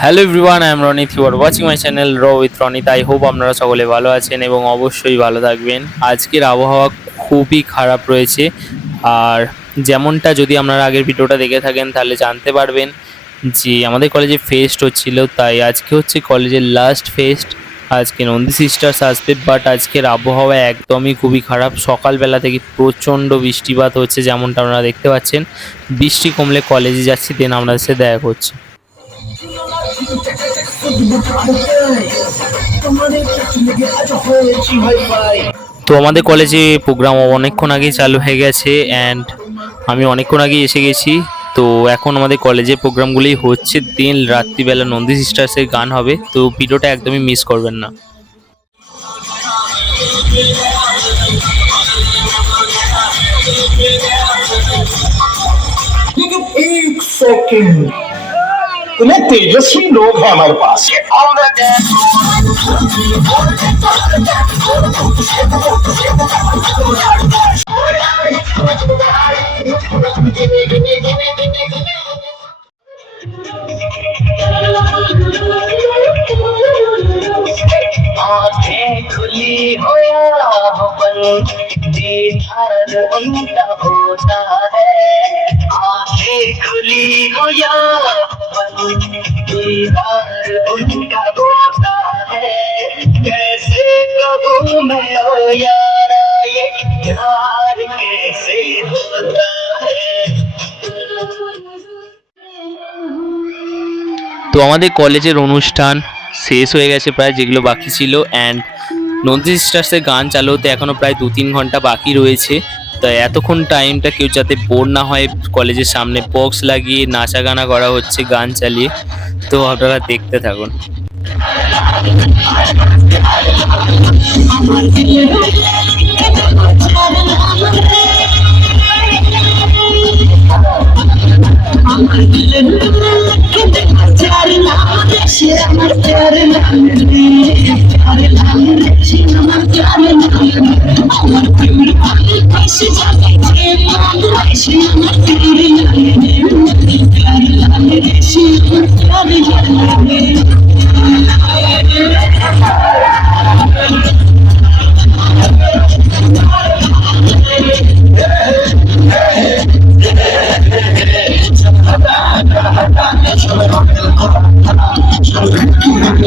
Hello everyone I am Ronit you are watching my channel র with Ronit I hope আপনারা সকলে ভালো আছেন এবং অবশ্যই ভালো থাকবেন। আজকের আবহাওয়া খুবই খারাপ রয়েছে, আর যেমনটা যদি আপনারা আগের ভিডিওটা দেখে থাকেন, তাহলে জানতে পারবেন যে আমাদের কলেজে ফেস্ট হচ্ছিল, তাই আজকে হচ্ছে কলেজের লাস্ট ফেস্ট আজকে নন্দী সিস্টার্স আসবে বাট আজকের আবহাওয়া একদমই খুবই খারাপ। সকালবেলা থেকে প্রচণ্ড বৃষ্টিপাত হচ্ছে, যেমনটা আপনারা দেখতে পাচ্ছেন। বৃষ্টি কমলে কলেজে যাচ্ছি দেন আপনাদের সাথে দেখা করছি তো আমাদের কলেজে প্রোগ্রাম অনেকক্ষণ আগেই চালু হয়ে গেছে অ্যান্ড আমি অনেকক্ষণ আগেই এসে গেছি তো এখন আমাদের কলেজে প্রোগ্রামগুলি হচ্ছে দিন রাত্রিবেলা নন্দী সিস্টার্সের গান হবে তো ভিডিওটা একদমই মিস করবেন না लेकिन एक सेकंड इतने तेजस्वी लोग हैं हमारे पास। खुली हो या बंद होता है। आँखें खुली हो या उनका होता है कैसे कहूँ मैं ओ यारा ये प्यार कैसे होता है তো আমাদের কলেজের অনুষ্ঠান শেষ হয়ে গেছে প্রায় যেগুলো বাকি ছিল অ্যান্ড নন্দী সিস্টার্সের গান চালু হতে এখনও প্রায় দু তিন ঘন্টা বাকি রয়েছে তো এতক্ষণ টাইমটা কেউ যাতে বোর না হয়, কলেজের সামনে বক্স লাগিয়ে নাচা গানা করা হচ্ছে, গান চালিয়ে, তো আপনারা দেখতে থাকুন। সে আমার প্যার লাগবে প্যার লাগবে সে আমার প্যার লাগবে আমার প্রেমের পাগল কাছে যাবে সে মানবে সে আমার প্যার লাগবে প্যার লাগবে সে আমার প্যার লাগবে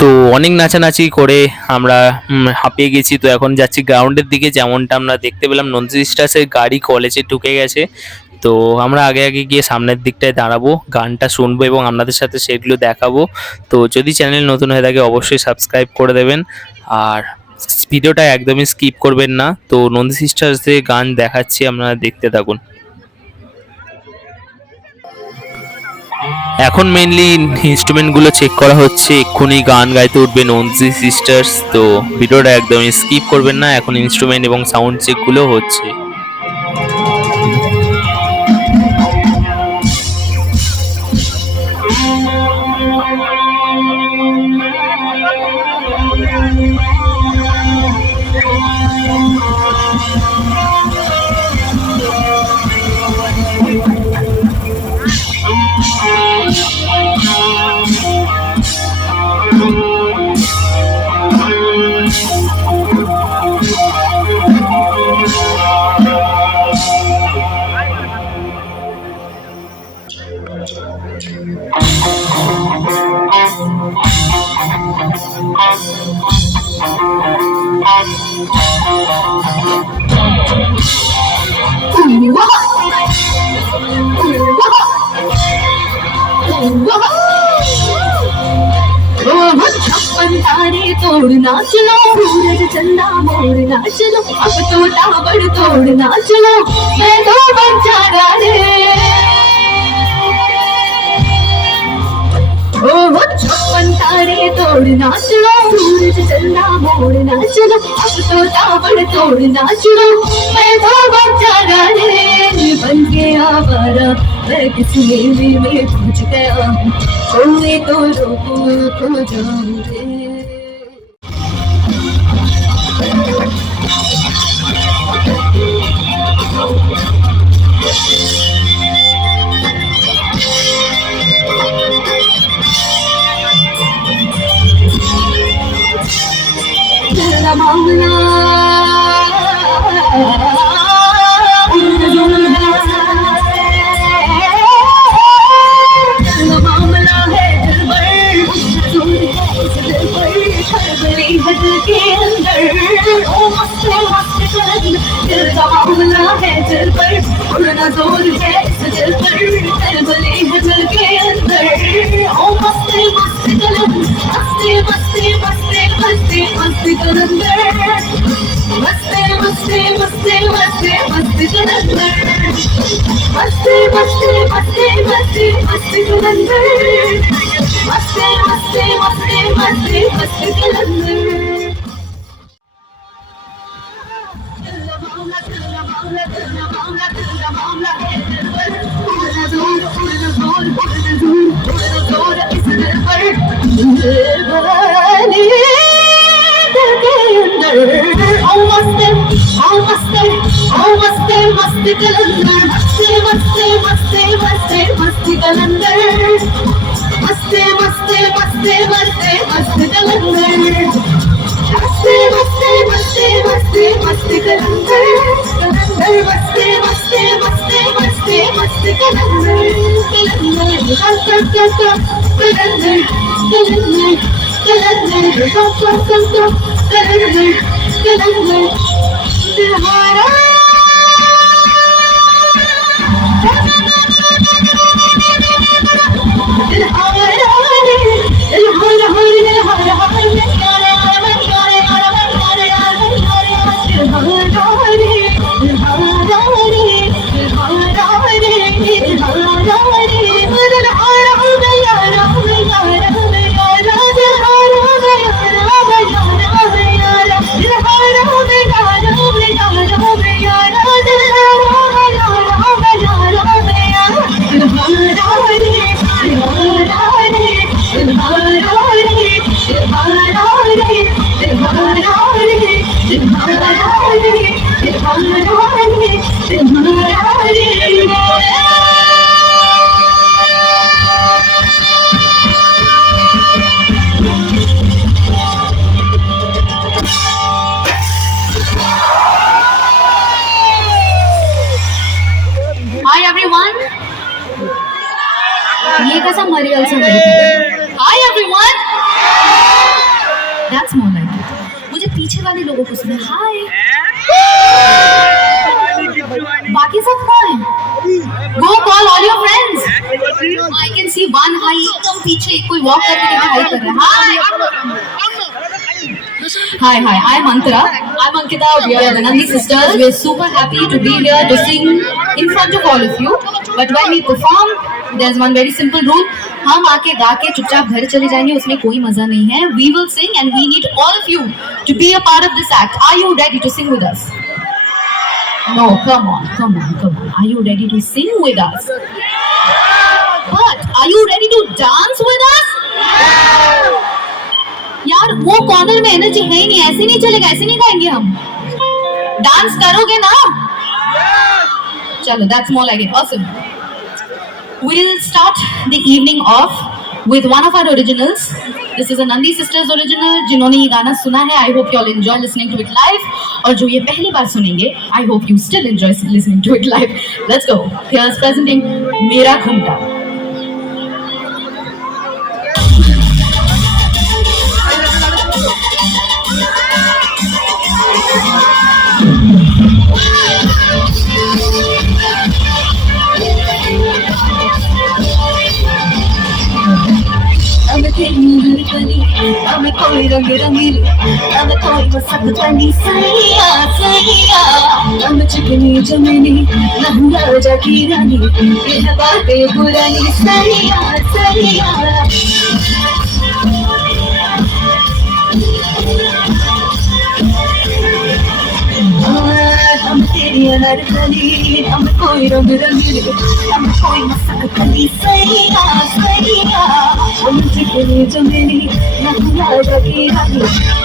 তো অনেক নাচানাচি করে আমরা হাঁপিয়ে গেছি। তো এখন যাচ্ছি গ্রাউন্ডের দিকে, যেমনটা আমরা দেখতে পেলাম নন্দী সিস্টার্সের গাড়ি কলেজে ঢুকে গেছে। তো আমরা আগে আগে গিয়ে সামনের দিকটায় দাঁড়াবো, গানটা শুনব এবং আপনাদের সাথে সেগুলো দেখাবো। তো যদি চ্যানেল নতুন হয়ে থাকে, অবশ্যই সাবস্ক্রাইব করে দেবেন। আর ভিডিওটা একদমই স্কিপ করবেন না। তো নন্দী সিস্টার্সদের গান দেখাচ্ছি, আপনারা দেখতে থাকুন। এখন মেনলি ইনস্ট্রুমেন্টগুলো চেক করা হচ্ছে, এক্ষুনি গান গাইতে উঠবে নন্দী সিস্টার্স তো ভিডিওটা একদমই স্কিপ করবেন না। এখন ইনস্ট্রুমেন্ট এবং সাউন্ড চেকগুলো হচ্ছে। तोड़ना चलो। सूरज चंदा मोड़ना चलो। अब तो टावर तोड़ना चलो। मैं तो बच्चा रे। छप्पन तारे तोड़ना चलो। सूरज चंदा मोड़ना चलो। अब तो टावर तोड़ना चलो। मैं तो बचारा रे। बन गया आवारा मैं किसी मेले में पहुँच गया तो रोको तो खो जाऊँ। पर उड़ना जोर है इस दिल पर खरबली हद के अंदर ओ मस्त मस्त कलंद मस्ती मस्ती मस्ती मस्ती मस्ती कलंदर मस्ती मस्ती मस्ती मस्ती मस्ती कलंदर मस्ती मस्ती मस्ती मस्ती मस्ती कलंदर मस्ती मस्ती मस्ती मस्ती मस्ती कलंदर मस्ती कलंदर मस्ती मस्ती मस्ती मस्ती मस्ती कलंदर मस्ती मस्ती मस्ती मस्ती मस्ती कलंदर मस्ती मस्ती मस्ती मस्ती मस्ती कलंदर कलंदर मस्ती मस्ती मस्ती मस्ती मस्ती कलंदर कलंदर कलंदर कलंदर Hare Hare ये else on लड़की Hi, everyone. That's more like it. मुझे पीछे वाले लोगों को सुना। हाय बाकी सब कौन? है go call all your friends I can see one high एकदम पीछे कोई वॉक करके हाई कर रहा है। Hi, hi. I'm Ankara. I'm Ankita. We are the Nandi sisters. We're super happy to be here to sing in front of all of you. But when we perform, there's one very simple rule. हम आके गा के चुपचाप घर चले जाएँगे उसमें कोई मज़ा नहीं है we will sing and we need all of you to be a part of this act are you ready to sing with us no come on come on come on are you ready to sing with us but are you ready to dance with us यार वो corner में energy है ही नहीं ऐसे नहीं चलेगा ऐसे नहीं गाएँगे हम डांस करोगे ना चलो that's more like it awesome we'll start the evening off with one of our originals this is a nandi sisters original जिन्होंने ये गाना सुना है i hope you all enjoy listening to it live और जो ये पहली बार सुनेंगे i hope you still enjoy listening to it live let's go here's presenting मेरा घुमटा हमें कोई रंग रंगीन हमें कोई बसत ठंडी सैया सैया हम चिकनी जमीनी लहंगा जाकी रानी यह बातें पुरानी सैया सैया यार खलील अब कोई रंग रंगील अब कोई मसक कली सैया सैया उनसे गले जो मेरी नगला बगी रही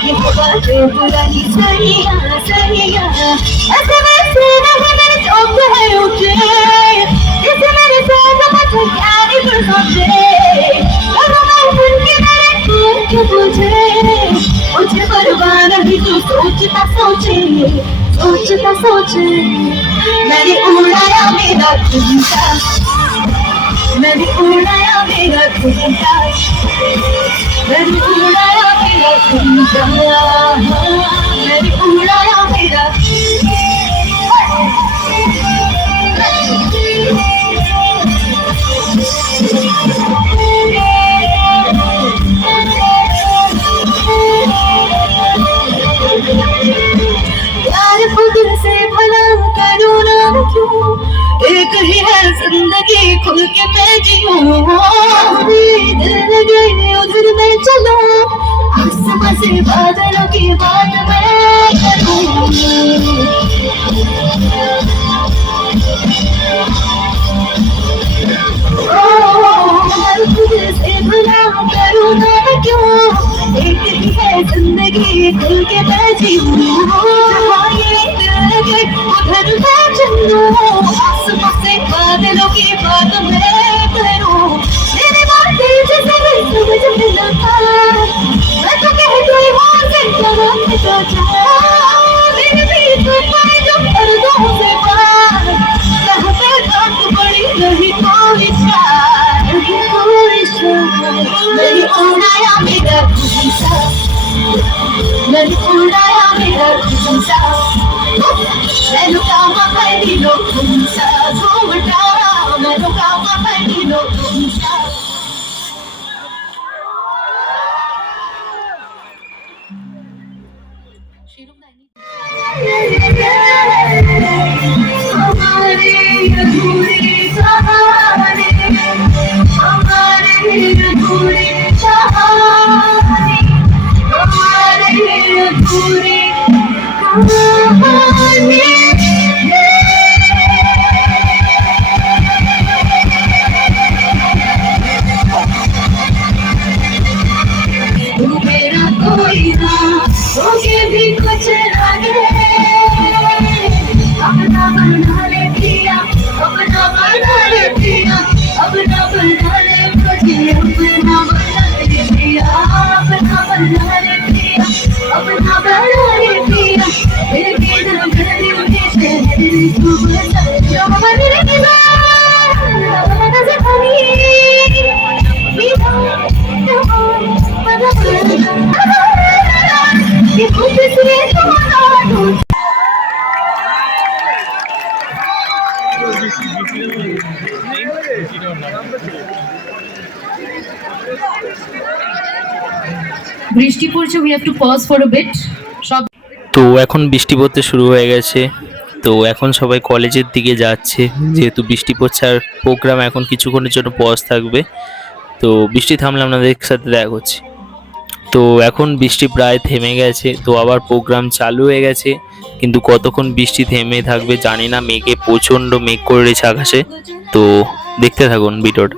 ये बातें पुरानी सैया सैया ऐसे वैसे नहीं मेरे चौक है उठे इसे मेरे साथ मत जाने पर सोचे अब मैं सुन के मेरे खून के बुझे मुझे परवाना भी तू सोचता सोचे सोचता सोचे मैंने उड़ाया मेरा चिंता मैंने उड़ाया मेरा चिंता मैंने उड़ाया मेरा चिंता मैंने उड़ाया मेरा ज़िंदगी खुल के मैं जीऊँ गए उधर मैं चलूँ आसमां से बादलों की बात मैं करूँ ज़िंदगी दिल के मैं जीऊँ उधर मैं चलूँ तुझे मिलता मैं तो कह गई हूँ ज़िंदा रंग का मेरे भी तो मैं जो कर दूँ से पार कहते तक बड़ी नहीं कोई चार नहीं कोई चार मेरी ओना या मेरा खुशा मेरी ओना या मेरा खुशा मैं लुकावा मैं दिलो खुशा घूमटा मैं लुकावा मैं दिलो खुशा पूरे বৃষ্টি পড়ছে we to pause for bit সব তো এখন বৃষ্টি পড়তে শুরু হয়ে গেছে। তো এখন সবাই কলেজের দিকে যাচ্ছে, যেহেতু বৃষ্টি পড়ছে আর প্রোগ্রাম এখন কিছুক্ষণের জন্য পজ থাকবে। তো বৃষ্টি থামলে আপনাদের সাথে দেখা করছি তো এখন বৃষ্টি প্রায় থেমে গেছে, তো আবার প্রোগ্রাম চালু হয়ে গেছে, কিন্তু কতক্ষণ বৃষ্টি থেমে থাকবে জানি না, মেঘে প্রচণ্ড মেঘ করে রয়েছে আকাশে। তো দেখতে থাকুন ভিডিওটা।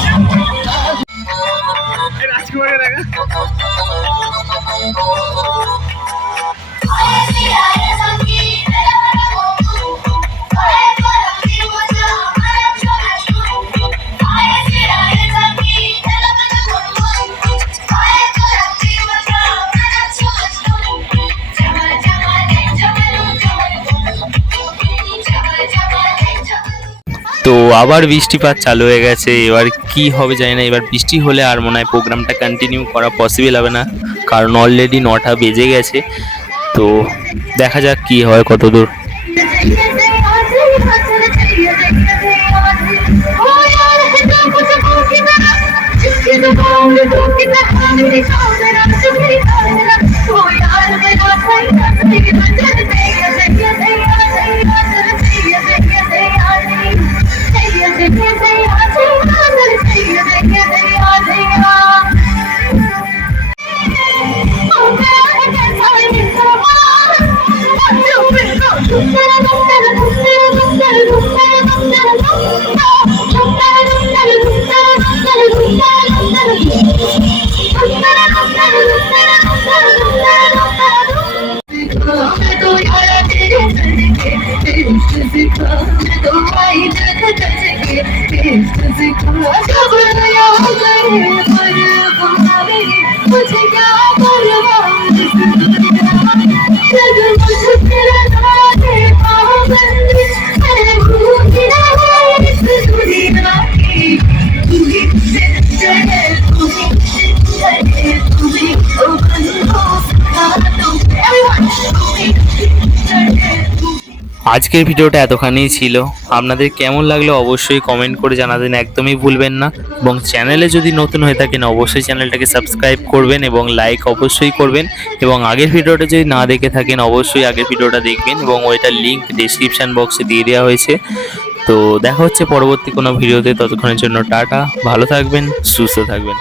তো আবার বৃষ্টিপাত চালু হয়ে গেছে। এবার কি হবে জানি না। এবার বৃষ্টি হলে আর মনে হয় প্রোগ্রামটা কন্টিনিউ করা পসিবল হবে না। কারণ অলরেডি নটা বেজে গেছে। তো দেখা যাক কি হয় কত দূর আজকের ভিডিওটা এতখানিই ছিল। আপনাদের কেমন লাগল অবশ্যই কমেন্ট করে জানাবেন, একদমই ভুলবেন না। এবং চ্যানেলে যদি নতুন হয়ে থাকেন, অবশ্যই চ্যানেলটাকে সাবস্ক্রাইব করবেন এবং লাইক অবশ্যই করবেন। এবং আগের ভিডিওটা যদি না দেখে থাকেন, অবশ্যই আগের ভিডিওটা দেখবেন এবং ওইটার লিঙ্ক ডিসক্রিপশান বক্সে দিয়ে দেওয়া হয়েছে। তো দেখা হচ্ছে পরবর্তী কোনো ভিডিওতে, ততক্ষণের জন্য টাটা, ভালো থাকবেন, সুস্থ থাকবেন।